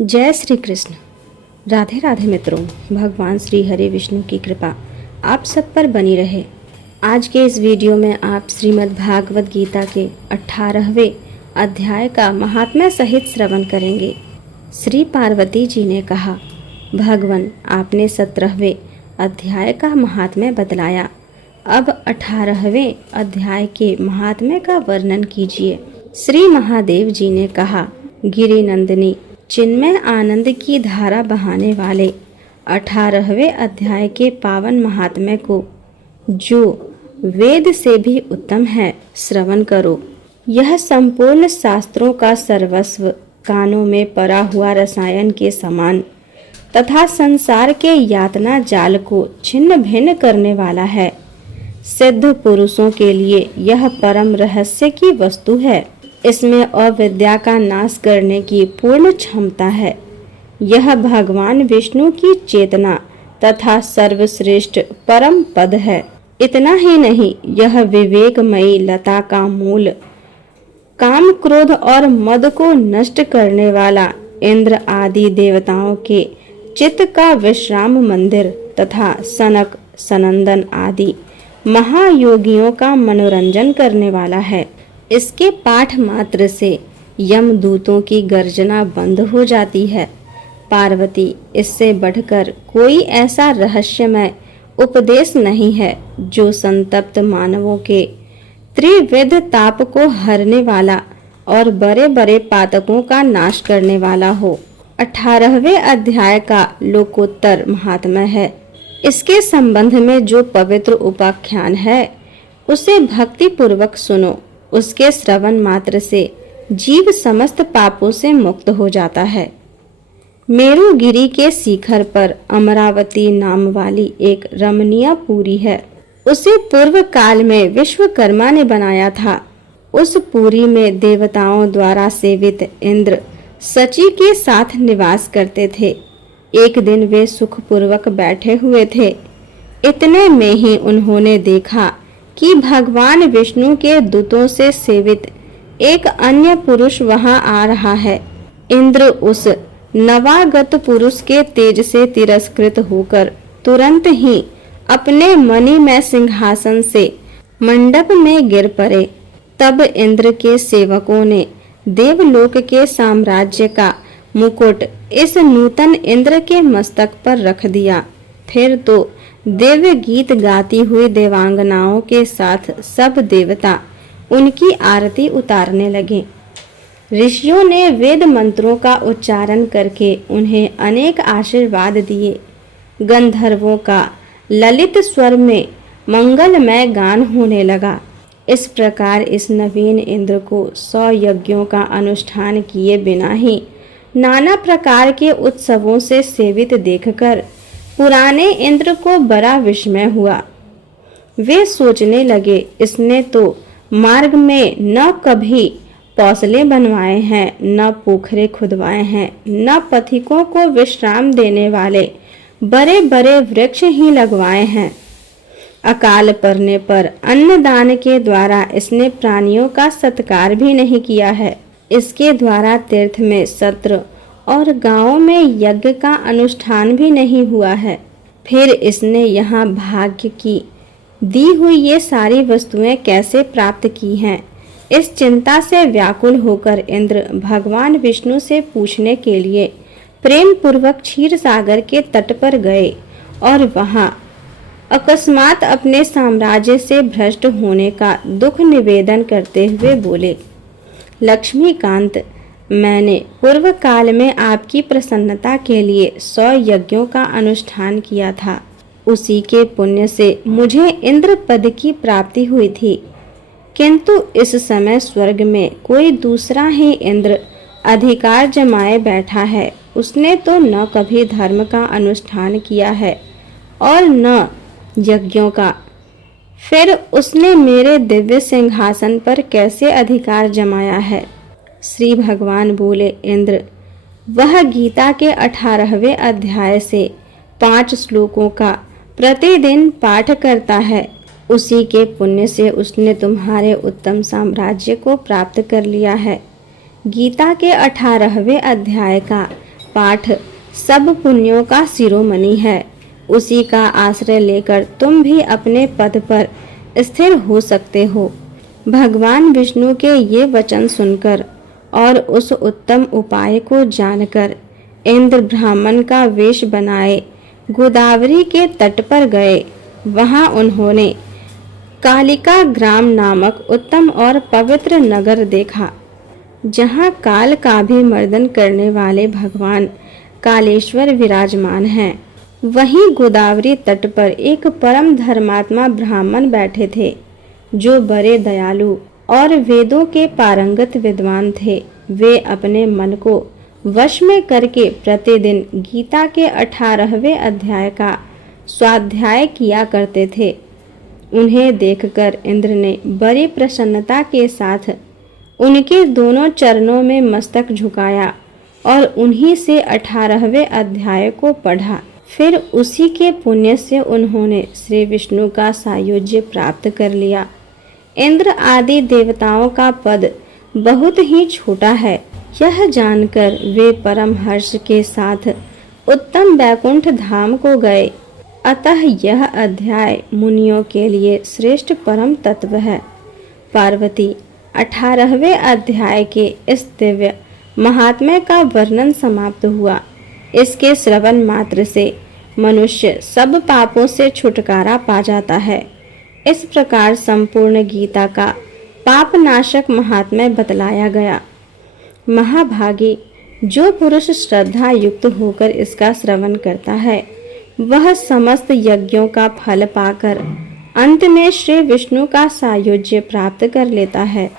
जय श्री कृष्ण। राधे राधे मित्रों। भगवान श्री हरि विष्णु की कृपा आप सब पर बनी रहे। आज के इस वीडियो में आप श्रीमद् भागवत गीता के 18वें अध्याय का महात्म्य सहित श्रवण करेंगे। श्री पार्वती जी ने कहा, भगवान आपने 17वें अध्याय का महात्म्य बतलाया, अब 18वें अध्याय के महात्म्य का वर्णन कीजिए। श्री महादेव जी ने कहा, गिरि नंदिनी चिन्मय आनंद की धारा बहाने वाले 18वें अध्याय के पावन महात्म्य को, जो वेद से भी उत्तम है, श्रवण करो। यह संपूर्ण शास्त्रों का सर्वस्व, कानों में पड़ा हुआ रसायन के समान तथा संसार के यातना जाल को छिन्न भिन्न करने वाला है। सिद्ध पुरुषों के लिए यह परम रहस्य की वस्तु है। इसमें अविद्या का नाश करने की पूर्ण क्षमता है। यह भगवान विष्णु की चेतना तथा सर्वश्रेष्ठ परम पद है। इतना ही नहीं, यह विवेकमयी लता का मूल, काम क्रोध और मद को नष्ट करने वाला, इंद्र आदि देवताओं के चित्त का विश्राम मंदिर तथा सनक सनंदन आदि महायोगियों का मनोरंजन करने वाला है। इसके पाठ मात्र से यमदूतों की गर्जना बंद हो जाती है। पार्वती, इससे बढ़कर कोई ऐसा रहस्यमय उपदेश नहीं है जो संतप्त मानवों के त्रिविध ताप को हरने वाला और बड़े बड़े पातकों का नाश करने वाला हो। 18वें अध्याय का लोकोत्तर महात्म्य है। इसके संबंध में जो पवित्र उपाख्यान है, उसे भक्ति पूर्वक सुनो। उसके श्रवण मात्र से जीव समस्त पापों से मुक्त हो जाता है। मेरुगिरी के शिखर पर अमरावती नाम वाली एक रमणीय पुरी है। उसे पूर्व काल में विश्वकर्मा ने बनाया था। उस पुरी में देवताओं द्वारा सेवित इंद्र सची के साथ निवास करते थे। एक दिन वे सुखपूर्वक बैठे हुए थे। इतने में ही उन्होंने देखा कि भगवान विष्णु के दूतों से सेवित एक अन्य पुरुष वहां आ रहा है। इंद्र उस नवागत पुरुष के तेज से तिरस्कृत होकर तुरंत ही अपने मणिमय सिंहासन से मंडप में गिर पड़े। तब इंद्र के सेवकों ने देवलोक के साम्राज्य का मुकुट इस नूतन इंद्र के मस्तक पर रख दिया। फिर तो दिव्य गीत गाती हुई देवांगनाओं के साथ सब देवता उनकी आरती उतारने लगे। ऋषियों ने वेद मंत्रों का उच्चारण करके उन्हें अनेक आशीर्वाद दिए। गंधर्वों का ललित स्वर में मंगलमय गान होने लगा। इस प्रकार इस नवीन इंद्र को 100 यज्ञों का अनुष्ठान किए बिना ही नाना प्रकार के उत्सवों से सेवित देखकर पुराने इंद्र को बड़ा विस्मय हुआ। वे सोचने लगे, इसने तो मार्ग में न कभी पौसले बनवाए हैं, न पोखरे खुदवाए हैं, न पथिकों को विश्राम देने वाले बड़े बड़े वृक्ष ही लगवाए हैं। अकाल पड़ने पर अन्नदान के द्वारा इसने प्राणियों का सत्कार भी नहीं किया है। इसके द्वारा तीर्थ में सत्र और गांवों में यज्ञ का अनुष्ठान भी नहीं हुआ है। फिर इसने यहाँ भाग्य की दी हुई ये सारी वस्तुएं कैसे प्राप्त की हैं? इस चिंता से व्याकुल होकर इंद्र भगवान विष्णु से पूछने के लिए प्रेम पूर्वक क्षीर सागर के तट पर गए और वहां अकस्मात अपने साम्राज्य से भ्रष्ट होने का दुख निवेदन करते हुए बोले, लक्ष्मीकांत, मैंने पूर्व काल में आपकी प्रसन्नता के लिए 100 यज्ञों का अनुष्ठान किया था। उसी के पुण्य से मुझे इंद्र पद की प्राप्ति हुई थी। किंतु इस समय स्वर्ग में कोई दूसरा ही इंद्र अधिकार जमाए बैठा है। उसने तो न कभी धर्म का अनुष्ठान किया है और न यज्ञों का। फिर उसने मेरे दिव्य सिंहासन पर कैसे अधिकार जमाया है? श्री भगवान बोले, इंद्र, वह गीता के 18वें अध्याय से 5 श्लोकों का प्रतिदिन पाठ करता है। उसी के पुण्य से उसने तुम्हारे उत्तम साम्राज्य को प्राप्त कर लिया है। गीता के 18वें अध्याय का पाठ सब पुण्यों का शिरोमणि है। उसी का आश्रय लेकर तुम भी अपने पद पर स्थिर हो सकते हो। भगवान विष्णु के ये वचन सुनकर और उस उत्तम उपाय को जानकर इंद्र ब्राह्मण का वेश बनाए गोदावरी के तट पर गए। वहां उन्होंने कालिका ग्राम नामक उत्तम और पवित्र नगर देखा, जहां काल का भी मर्दन करने वाले भगवान कालेश्वर विराजमान हैं। वहीं गोदावरी तट पर एक परम धर्मात्मा ब्राह्मण बैठे थे, जो बड़े दयालु और वेदों के पारंगत विद्वान थे। वे अपने मन को वश में करके प्रतिदिन गीता के 18वें अध्याय का स्वाध्याय किया करते थे। उन्हें देखकर इंद्र ने बड़ी प्रसन्नता के साथ उनके दोनों चरणों में मस्तक झुकाया और उन्हीं से 18वें अध्याय को पढ़ा। फिर उसी के पुण्य से उन्होंने श्री विष्णु का सायुज्य प्राप्त कर लिया। इंद्र आदि देवताओं का पद बहुत ही छोटा है, यह जानकर वे परम हर्ष के साथ उत्तम वैकुंठ धाम को गए। अतः यह अध्याय मुनियों के लिए श्रेष्ठ परम तत्व है। पार्वती, 18वें अध्याय के इस दिव्य महात्म्य का वर्णन समाप्त हुआ। इसके श्रवण मात्र से मनुष्य सब पापों से छुटकारा पा जाता है। इस प्रकार संपूर्ण गीता का पापनाशक महात्म्य बतलाया गया। महाभागी, जो पुरुष श्रद्धा युक्त होकर इसका श्रवण करता है, वह समस्त यज्ञों का फल पाकर अंत में श्री विष्णु का सायुज्य प्राप्त कर लेता है।